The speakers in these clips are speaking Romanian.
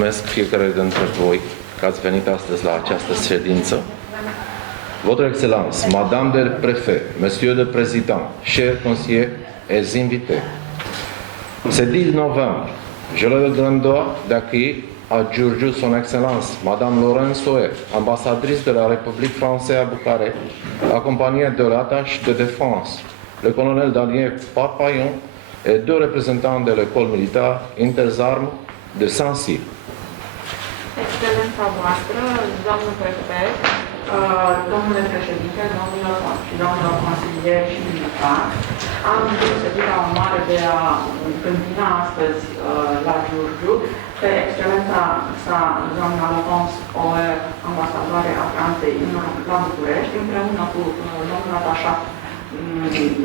mulțumesc fiecare dintre voi că ați venit astăzi la această ședință. Votre Excellence, Madame le Préfet, Monsieur le Président, chers conseillers et invités, ce 10 novembre, j'ai le grand droit d'accueillir à Giurgiu son Excellence, Madame Lorraine Soer, ambassadrice de la République française à Bucarest, accompagnée de l'attaché de défense, le colonel Daniel Papayon et deux représentants de l'école militaire Interzarmes de Saint-Cyr. Excelența voastră, doamnă prefect, domnule președinte, domnilor consilieri și militari, am deosebirea onoare de a întâmpina astăzi la Giurgiu pe excelența sa, doamna Laurence Oer, ambasadoare a Franței la București, împreună cu domnul atașat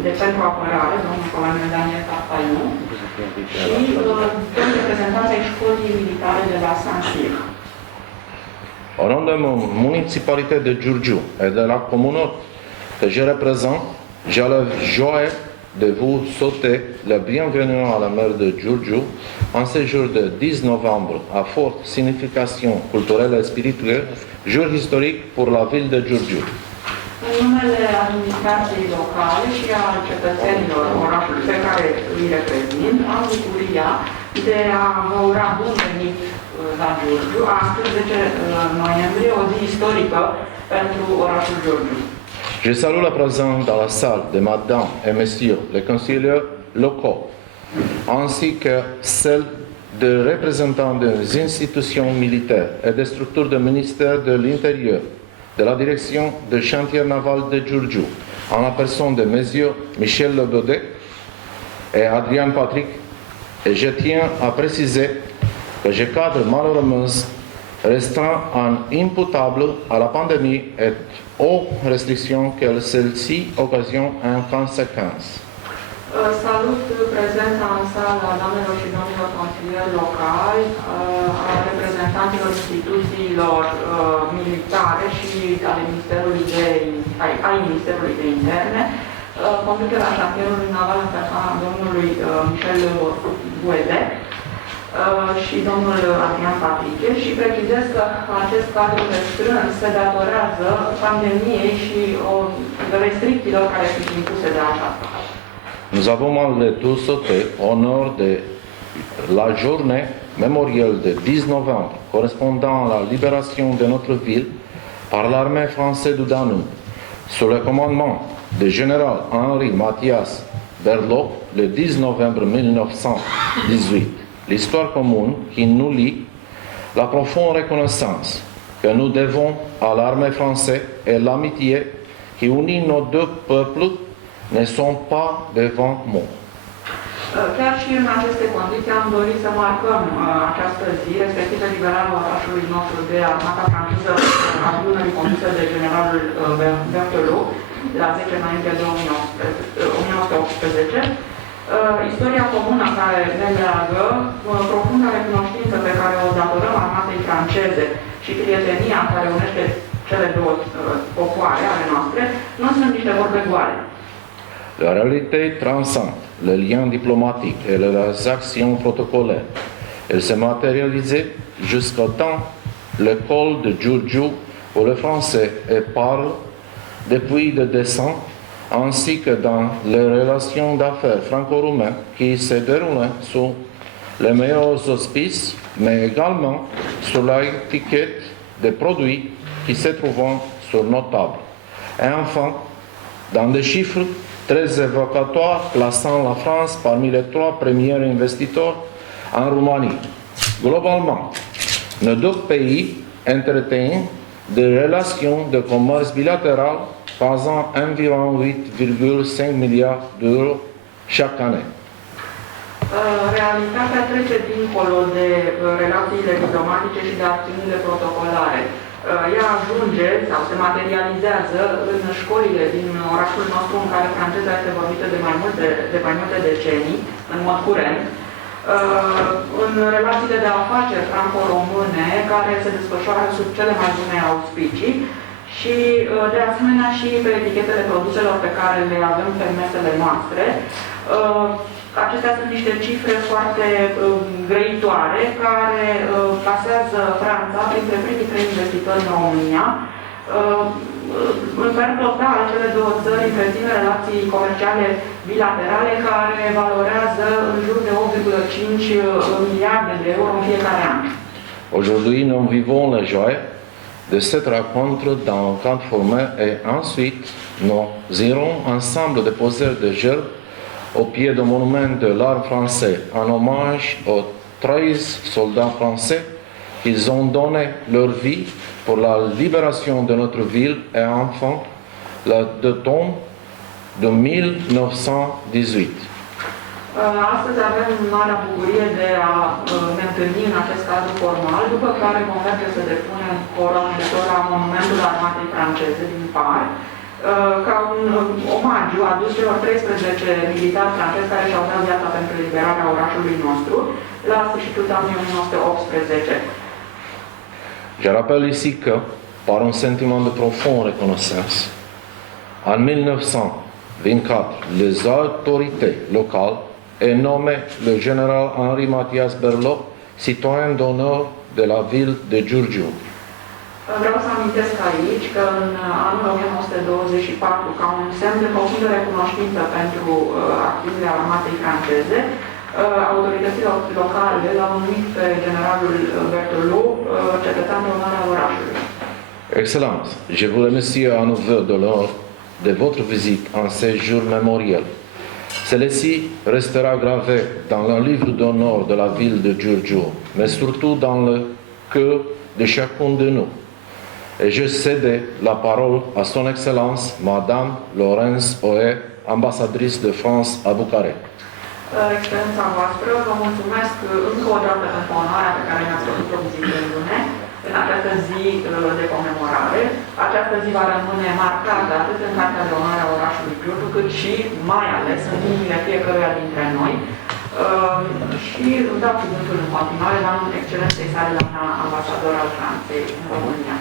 de pentru apărare, domnul colonel Daniel Papayon, și domnul reprezentant ai școlii militare de la Saint-Cyr. Au nom de mon municipalité de Giurgiu et de la communauté que je représente, j'ai la joie de vous souhaiter le bienvenue à la mer de Giurgiu en ce jour de 10 novembre à forte signification culturelle et spirituelle, jour historique pour la ville de Giurgiu. În numele administrației locale și a cetățenilor orașului pe care îi reprezint, am bucuria de a vă ura bun venit la Giurgiu, astăzi 10 noiembrie, o zi istorică pentru orașul Giurgiu. Je salue la présence dans la salle de Madame et Messieurs les conseillers locaux, ainsi que celle de représentants des institutions militaires et des structures du ministère de l'Intérieur, de la direction de chantier naval de Giurgiu, en la personne de Messieurs Michel Lebaudet et Adrien Patrick, et je tiens à préciser que je cadre malheureusement restreint en imputable à la pandémie et aux restrictions que celle-ci occasionne en conséquence. Salut prezența în sală a doamnelor și domnilor consilieri locali, a reprezentanților instituțiilor militare și ale Ministerului de Interne, conducerea șantierului naval în persoana domnului Michel Lebaudet și domnul Adrian Patriche, și precizez că acest cadru restrâns se datorează pandemiei și restricțiilor care sunt impuse de aceasta. Nous avons malgré tout sauté au nord de la journée mémorielle de 10 novembre, correspondant à la libération de notre ville par l'armée française du Danube, sous le commandement du général Henri Mathias Berlot, le 10 novembre 1918. L'histoire commune qui nous lie, la profonde reconnaissance que nous devons à l'armée française et l'amitié qui unit nos deux peuples ne sont pas devant moi. Chiar și în aceste condiții am dorit să marcăm această zi, respectiv eliberarea orașului nostru de armata franceză a Dunării condusă de generalul Berthelot la 10 noiembrie 1918. Istoria comună care ne leagă, profunda recunoștință pe care o datorăm armatei franceze și prietenia care unește cele două popoare ale noastre, nu sunt niște vorbe goale. La réalité transcende les liens diplomatiques et les actions protocolaires. Elle se matérialisait jusqu'au temps l'école de Giurgiu où le français parle depuis des décennies, ainsi que dans les relations d'affaires franco-roumaines qui se déroulent sous les meilleurs auspices, mais également sur l'étiquette des produits qui se trouvent sur nos tables. Et enfin, dans des chiffres très évocatoires plaçant la France parmi les 3 premiers investisseurs en Roumanie. Globalement, nos deux pays entretiennent des relations de commerce bilatéral pesant environ 8,5 milliards d'euros chaque année. Realitatea trece dincolo de relațiile diplomatice și de acțiunile protocolare. Ea ajunge sau se materializează în școlile din orașul nostru, în care franceza este vorbită de mai multe decenii, în mod curent, în relațiile de afaceri franco-române, care se desfășoară sub cele mai bune auspicii și, de asemenea, și pe etichetele produselor pe care le avem pe mesele noastre, Acestea sunt niște cifre foarte grăitoare care plasează Franța printre primii 3 investitori în România. Per total, cele două țări întrețin relații comerciale bilaterale care valorează în jur de 8,5 miliarde de euro în fiecare an. Aujourd'hui, nous vivons la joie de cette rencontre dans un camp formé et ensuite nous irons ensemble déposer des gerbes au pied du monument de l'art français en hommage aux 13 soldats français qui ont donné leur vie pour la libération de notre ville et enfin le d'automne de 1918. Astăzi avem marea bucurie de a ne întâlni în acest cadru formal, după care vom merge să depunem coroanele la monumentul armatei franceze din Par, ca un omagiu adus celor 13 militari francezi care și-au dat viața pentru liberarea orașului nostru la sfârșitul anului 1918. Je rappelle ici que, par un sentiment de profonde reconnaissance, en 1924, les autorités locales ont nommé le général Henri Mathias Berlot citoyen d'honneur de la ville de Giurgiu. Vreau să amintesc aici că în anul 1924, ca un semn de profundă recunoștință pentru acțiunile armatei franceze, autoritățile locale l-au numit pe generalul Berthelot cetățean de onoare al orașului. Excellence, je vous remercie à nouveau de l'honneur de votre visite en ces jours mémoriels. Celui-ci restera gravé dans le livre d'honneur de la ville de Giurgiu, mais surtout dans le cœur de chacun de nous. Et je cède la parole à son Excellence, Madame Laurence Oé, ambassadrice de France à Bucarest. Excelența voastră, vă mulțumesc încă o dată pentru onoarea pe care mi-ați făcut-o vizitându-ne în această zi de comemorare. Această zi va rămâne marcată atât în Cartea de Onoare a orașului Giurgiu, cât și mai ales în inimile fiecăruia dintre noi. Și îmi dau cuvântul în continuare la excelenței sale, doamna ambasador al Franței în România.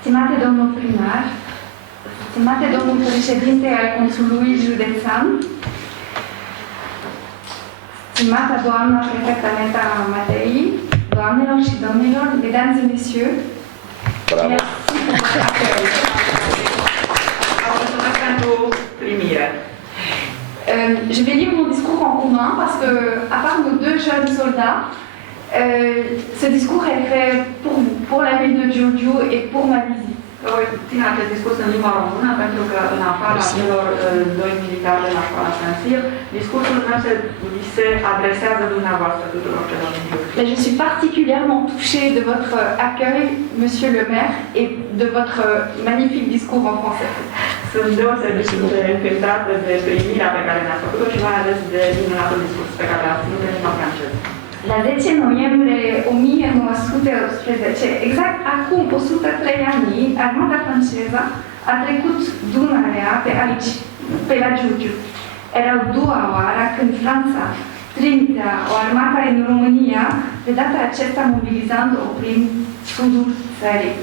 Stimate domnul primar, stimate domnul președinte al Consiliului Județean, stimată doamna prefectă Aneta Matei, doamnelor și domnilor, mesdames et messieurs, Bravo. merci pour votre accueil. Mulțumesc pentru primire. Je vais lire mon discours en roumain parce que, à part nos 2 jeunes soldats, ce discours est fait pour la ville de Giurgiu et pour ma visite. Voi ține acest discurs în limba română, pentru că în afara celor 2 militari de la școala Saint-Cyr, discursul meu se adresează dumneavoastră tuturor celor din Giurgiu. Je suis particulièrement touchée de votre accueil, monsieur le maire, et de votre magnifique discours en français. Sunt deosebit de încântată de primirea pe care ne-ați făcut-o și mai ales de minunatul discurs pe care l-ați ținut în limba franceză. La 10 noiembrie 1918, exact acum 103 ani, armata franceză a trecut Dunărea pe la Giurgiu. Era a doua oară când Franța trimitea o armată în România, de data aceasta mobilizând-o prin sudul țării.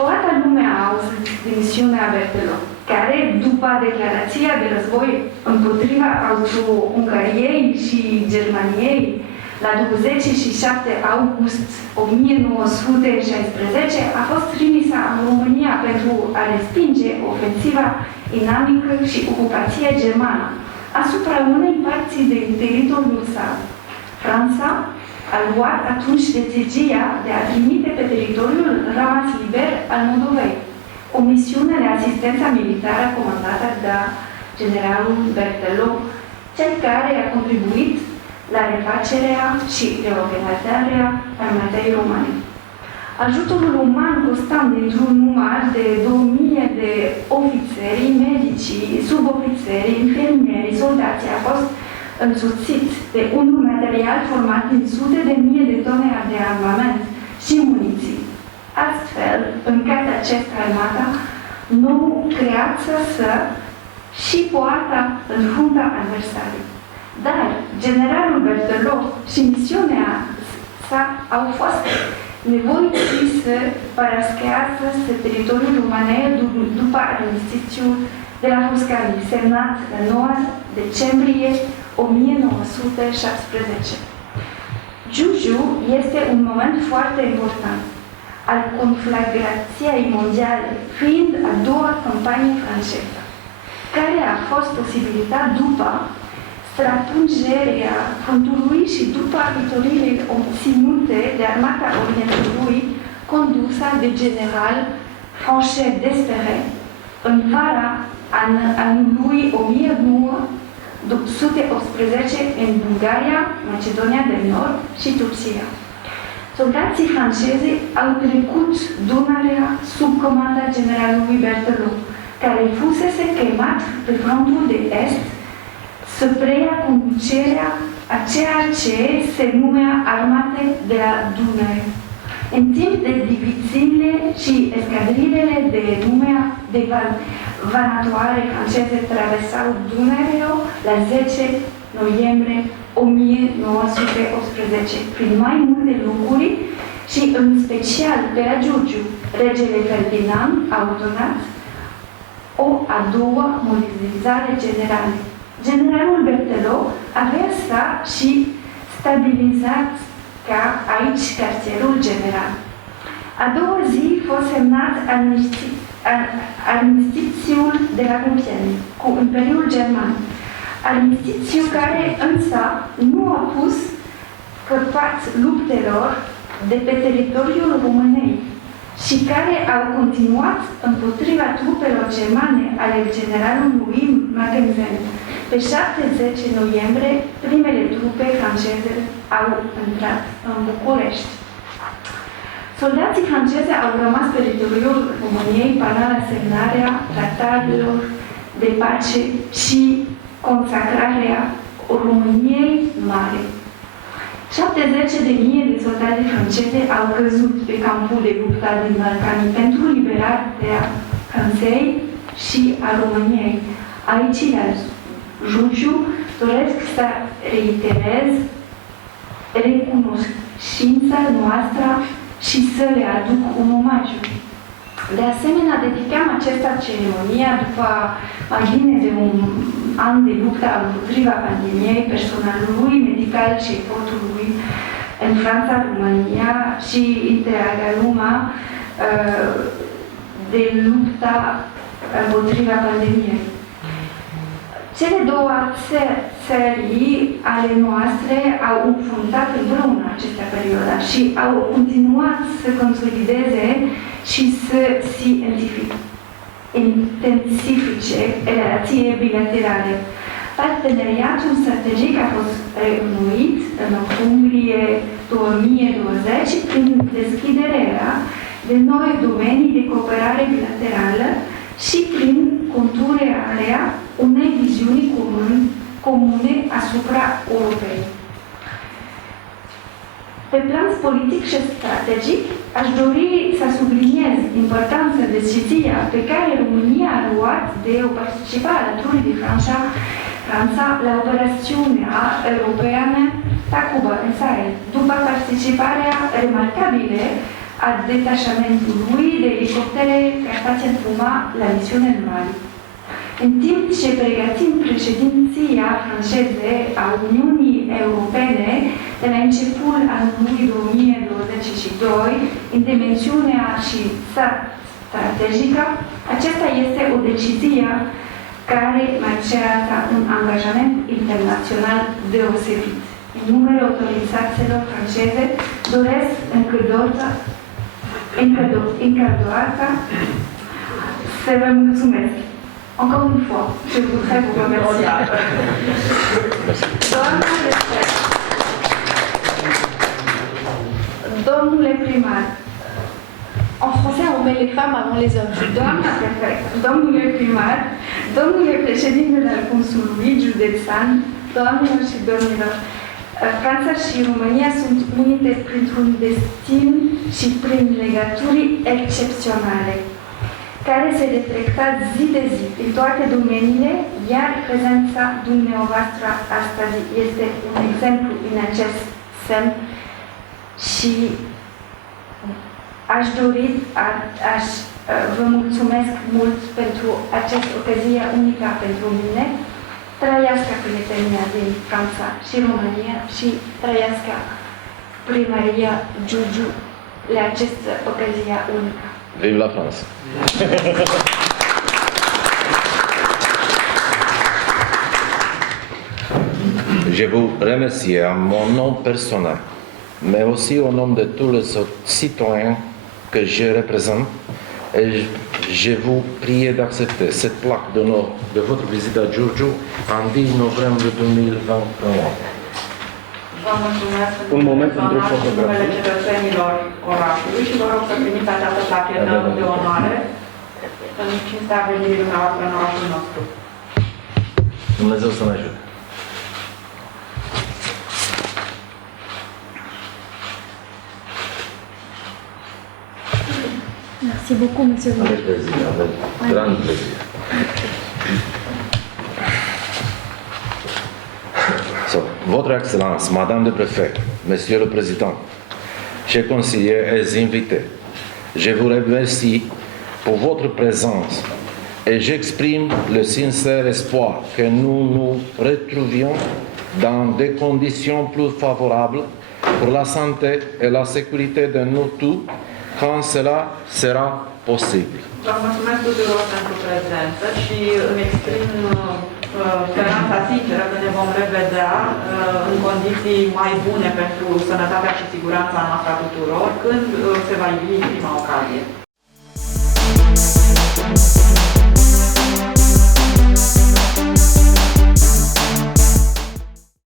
Toată lumea a auzit de misiunea Berthelot, care, după declarația de război împotriva Austro-Ungariei și Germaniei, la 27 august 1916, a fost trimisă în România pentru a respinge ofensiva inamică și ocupația germană asupra unei părți din teritoriul său. Franța a luat atunci decizia de a trimite pe teritoriul rămas liber al Moldovei o misiune de asistență militară comandată de generalul Berthelot, cel care a contribuit la refacerea și reorganizarea armatei române. Ajutorul uman constant dintr-un număr de 2000 de ofițeri, medici, subofițeri, infirmieri, soldați a fost însoțit de un material format din sute de mii de tone de armament și muniții. Astfel, încât această armată nou creată să și poartă în fruntea adversarului. Dar generalul Berthelot și misiunea sa au fost nevoiți să părăscească teritoriul românesc după armistițiul de la Huscani, semnat la 9 decembrie 1917. Giugiu este un moment foarte important al conflagrației mondiale, fiind a doua campanie franceză, care a fost posibilitat după străpungerea frontului și după victoriile obținute de Armata Orientului, condusă de general Franchet d'Espèrey în vara anului 1918 în Bulgaria, Macedonia de Nord și Turcia. Soldații francezi au trecut Dunărea sub comanda generalului Berthelot, care fusese chemat pe frontul de est să preia conducerea a ceea ce se numea Armate de la Dunăre. În timp de diviziunile și escadrilele de vanatoare franceze traversau Dunărea la 10 noiembrie 1918 prin mai multe locuri și în special pe la Giurgiu. Regele Ferdinand a ordonat o a doua mobilizare generală. Generalul Berthelot avea sa și stabilizat ca aici cartierul general. A doua zi a fost semnat armistițiul de la Compiègne cu Imperiul German. Armistițiu care însă nu a pus capăt luptelor de pe teritoriul României și care au continuat împotriva trupelor germane ale generalului Mackensen. Pe 70 noiembrie, primele trupe franceze au intrat în București. Soldații francezi au rămas pe teritoriul României până la semnarea tratatelor de pace și consacrarea României Mare. 70.000 de soldați francezi au căzut pe campul de luptă din Balcani pentru liberarea Franței și a României. Aici, la Giurgiu, doresc să reiterez recunoștința noastră și să le aduc un omagiu. De asemenea, dedicăm această ceremonie după mai bine de un an de luptă împotriva pandemiei, personalului medical și efortului în Franța, România și întreaga lume de lupta împotriva pandemiei. Cele două țări ale noastre au înfruntat împreună această perioadă și au continuat să consolideze și să se intensifice relații bilaterale. Parteneriatul strategic a fost reînnoit în octombrie 2020 prin deschiderea de noi domenii de cooperare bilaterală și prin conturarea unei viziuni comune asupra Europei. Pe plan politic și strategic, aș dori să subliniez importanța decizia pe care România a luat de o participare alături de Franța la operațiunea europeană Takuba în Sahel, după participarea remarcabilă a detașamentului de elicoptere Carpathia Puma la misiune în Mali. În timp ce pregătim președinția franceze a Uniunii Europene de la începutul anului 2022, în dimensiunea și strategică, acesta este o decizie care mai cerează un angajament internațional deosebit. În numele autorizațiilor franceze doresc încă doar să vă mulțumesc. Encore une fois, je voudrais vous remercier. Domnule primar, en français on met les femmes avant les hommes. Domnule primar, domnule președinte al Consiliului Județean, doamnelor și domnilor, Franța și România sunt unite printr-un destin și prin legături excepționale, care se reflectă zi de zi în toate domeniile, iar prezența dumneavoastră astăzi este un exemplu în acest sens și aș Vă mulțumesc mult pentru această ocazie unică pentru mine. Trăiască prietenia din Franța și România și trăiască primăria Giurgiu la această ocazie unică. Vive la France! Je vous remercie à mon nom personnel, mais aussi au nom de tous les citoyens que je représente, et je vous prie d'accepter cette plaque d'honneur de votre visite à Giurgiu en 10 novembre 2021. Vă mulțumesc Un moment personal pentru și fotografie. numele cetățenilor orașului și vă rog să primiți această plachetă de onoare în cinstea venirii dumneavoastră în orașul nostru. Dumnezeu să ne ajute! Merci beaucoup, monsieur le maire. Avec plaisir, avec grand plaisir. So, Votre Excellence, Madame le Préfet, Monsieur le Président, chers conseillers et invités, je vous remercie pour votre présence et j'exprime le sincère espoir que nous nous retrouvions dans des conditions plus favorables pour la santé et la sécurité de nous tous quand cela sera possible. Vă mulțumesc tuturor pentru prezență și îmi exprim speranța sinceră că ne vom revedea în condiții mai bune pentru sănătatea și siguranța noastră a tuturor când se va ivi prima ocazie.